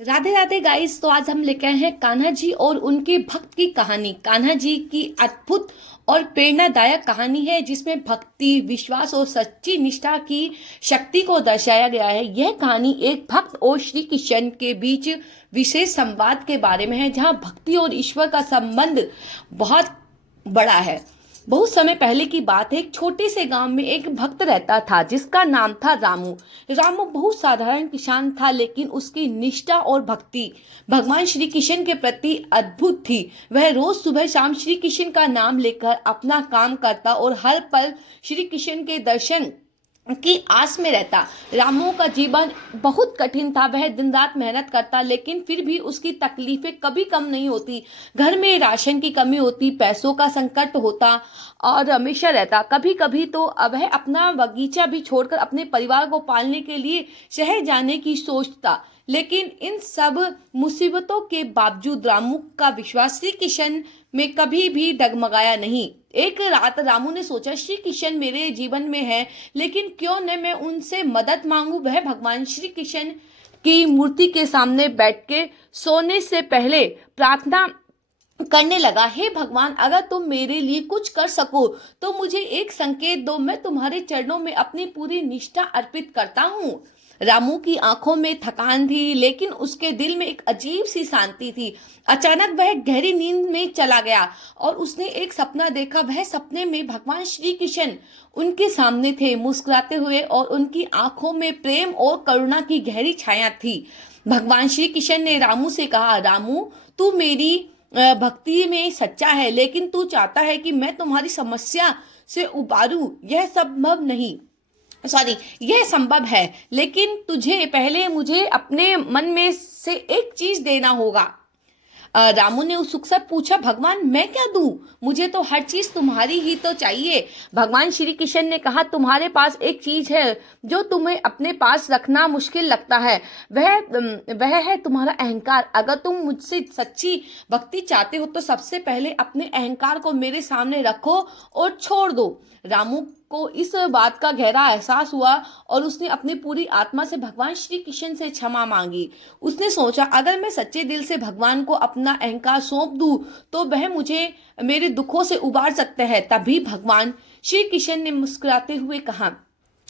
Radhe Radhe guys. तो आज हम लेके आए हैं कान्हा जी और उनके भक्त की कहानी। कान्हा जी की अद्भुत और प्रेरणादायक कहानी है जिसमें भक्ति, विश्वास और सच्ची निष्ठा की शक्ति को दर्शाया गया है। यह कहानी एक भक्त और श्री कृष्ण के बीच विशेष संवाद के बारे में है, जहां भक्ति और ईश्वर का संबंध बहुत बड़ा है। बहुत समय पहले की बात है। एक छोटे से गांव में एक भक्त रहता था जिसका नाम था रामू। रामू बहुत साधारण किसान था, लेकिन उसकी निष्ठा और भक्ति भगवान श्री कृष्ण के प्रति अद्भुत थी। वह रोज सुबह शाम श्री कृष्ण का नाम लेकर अपना काम करता और हर पल श्री कृष्ण के दर्शन की आस में रहता। रामू का जीवन बहुत कठिन था। वह दिन रात मेहनत करता, लेकिन फिर भी उसकी तकलीफें कभी कम नहीं होती। घर में राशन की कमी होती, पैसों का संकट होता और हमेशा रहता। कभी कभी तो वह अपना बगीचा भी छोड़कर अपने परिवार को पालने के लिए शहर जाने की सोचता। लेकिन इन सब मुसीबतों के बावजूद रामू का विश्वास श्री कृष्ण में कभी भी डगमगाया नहीं। एक रात रामू ने सोचा, श्री कृष्ण मेरे जीवन में है, लेकिन क्यों न मैं उनसे मदद मांगू। वह भगवान श्री कृष्ण की मूर्ति के सामने बैठ के सोने से पहले प्रार्थना करने लगा। हे भगवान, अगर तुम मेरे लिए कुछ कर सको तो मुझे एक संकेत दो। मैं तुम्हारे चरणों में अपनी पूरी निष्ठा अर्पित करता हूँ। रामू की आंखों में थकान थी, लेकिन उसके दिल में एक अजीब सी शांति थी। अचानक वह गहरी नींद में चला गया और उसने एक सपना देखा। वह सपने में भगवान श्री कृष्ण उनके सामने थे, मुस्कुराते हुए, और उनकी आंखों में प्रेम और करुणा की गहरी छाया थी। भगवान श्री कृष्ण ने रामू से कहा, रामू, तू मेरी भक्ति में सच्चा है, लेकिन तू चाहता है कि मैं तुम्हारी समस्या से उबारूं। यह संभव है, लेकिन तुझे पहले मुझे अपने मन में से एक चीज देना होगा। रामू ने उत्सुक से पूछा, भगवान मैं क्या दूं? मुझे तो हर चीज तुम्हारी ही तो चाहिए। भगवान श्री कृष्ण ने कहा, तुम्हारे पास एक चीज है जो तुम्हें अपने पास रखना मुश्किल लगता है। वह है तुम्हारा अहंकार। अगर तुम मुझसे सच्ची भक्ति चाहते हो तो सबसे पहले अपने अहंकार को मेरे सामने रखो और छोड़ दो। रामू को इस बात का गहरा एहसास हुआ और उसने अपनी पूरी आत्मा से भगवान श्री कृष्ण से क्षमा मांगी। उसने सोचा, अगर मैं सच्चे दिल से भगवान को अपना अहंकार सौंप दूं तो वह मुझे मेरे दुखों से उबार सकते हैं। तभी भगवान श्री कृष्ण ने मुस्कुराते हुए कहा,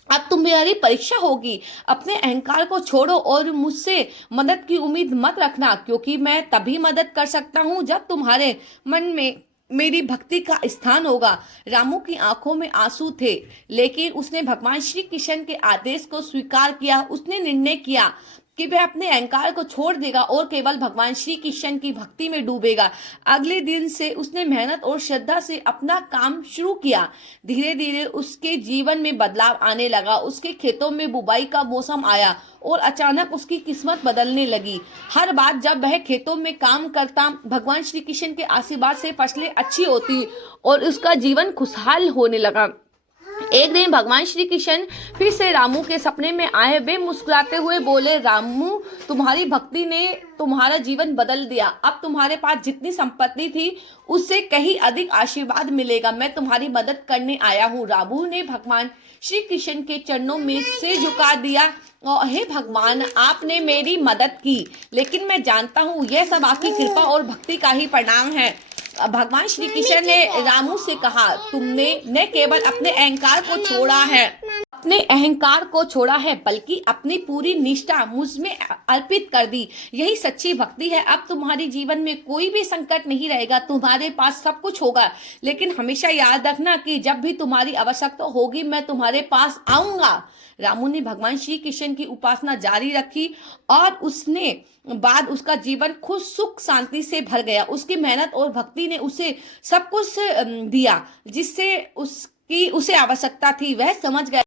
अब तुम्हारी परीक्षा होगी। अपने अहंकार को छोड़ो और मुझसे मदद की उम्मीद मत रखना, क्योंकि मैं तभी मदद कर सकता हूँ जब तुम्हारे मन में मेरी भक्ति का स्थान होगा। रामू की आंखों में आंसू थे, लेकिन उसने भगवान श्री कृष्ण के आदेश को स्वीकार किया। उसने निर्णय किया कि वह अपने अहंकार को छोड़ देगा और केवल भगवान श्री कृष्ण की भक्ति में डूबेगा। अगले दिन से उसने मेहनत और श्रद्धा से अपना काम शुरू किया। धीरे धीरे उसके जीवन में बदलाव आने लगा। उसके खेतों में बुवाई का मौसम आया और अचानक उसकी किस्मत बदलने लगी। हर बार जब वह खेतों में काम करता, भगवान श्री कृष्ण के आशीर्वाद से फसलें अच्छी होती और उसका जीवन खुशहाल होने लगा। एक दिन भगवान श्री कृष्ण फिर से रामू के सपने में आए। वे मुस्कुराते हुए बोले, रामू, तुम्हारी भक्ति ने तुम्हारा जीवन बदल दिया। अब तुम्हारे पास जितनी संपत्ति थी उससे कहीं अधिक आशीर्वाद मिलेगा। मैं तुम्हारी मदद करने आया हूँ। रामू ने भगवान श्री कृष्ण के चरणों में सिर झुका दिया और हे भगवान, आपने मेरी मदद की, लेकिन मैं जानता हूँ यह सब आपकी कृपा और भक्ति का ही परिणाम है। भगवान श्री कृष्ण ने रामू से कहा, तुमने न केवल अपने अहंकार को छोड़ा है, बल्कि अपनी पूरी निष्ठा मुझ में अर्पित कर दी। यही सच्ची भक्ति है। अब तुम्हारे जीवन में कोई भी संकट नहीं रहेगा। तुम्हारे पास सब कुछ होगा, लेकिन हमेशा याद रखना कि जब भी तुम्हारी आवश्यकता होगी मैं तुम्हारे पास आऊंगा। रामू ने भगवान श्री कृष्ण की उपासना जारी रखी और उसका जीवन खुद सुख शांति से भर गया। उसकी मेहनत और भक्ति ने उसे सब कुछ दिया जिससे उसे आवश्यकता थी। वह समझ गया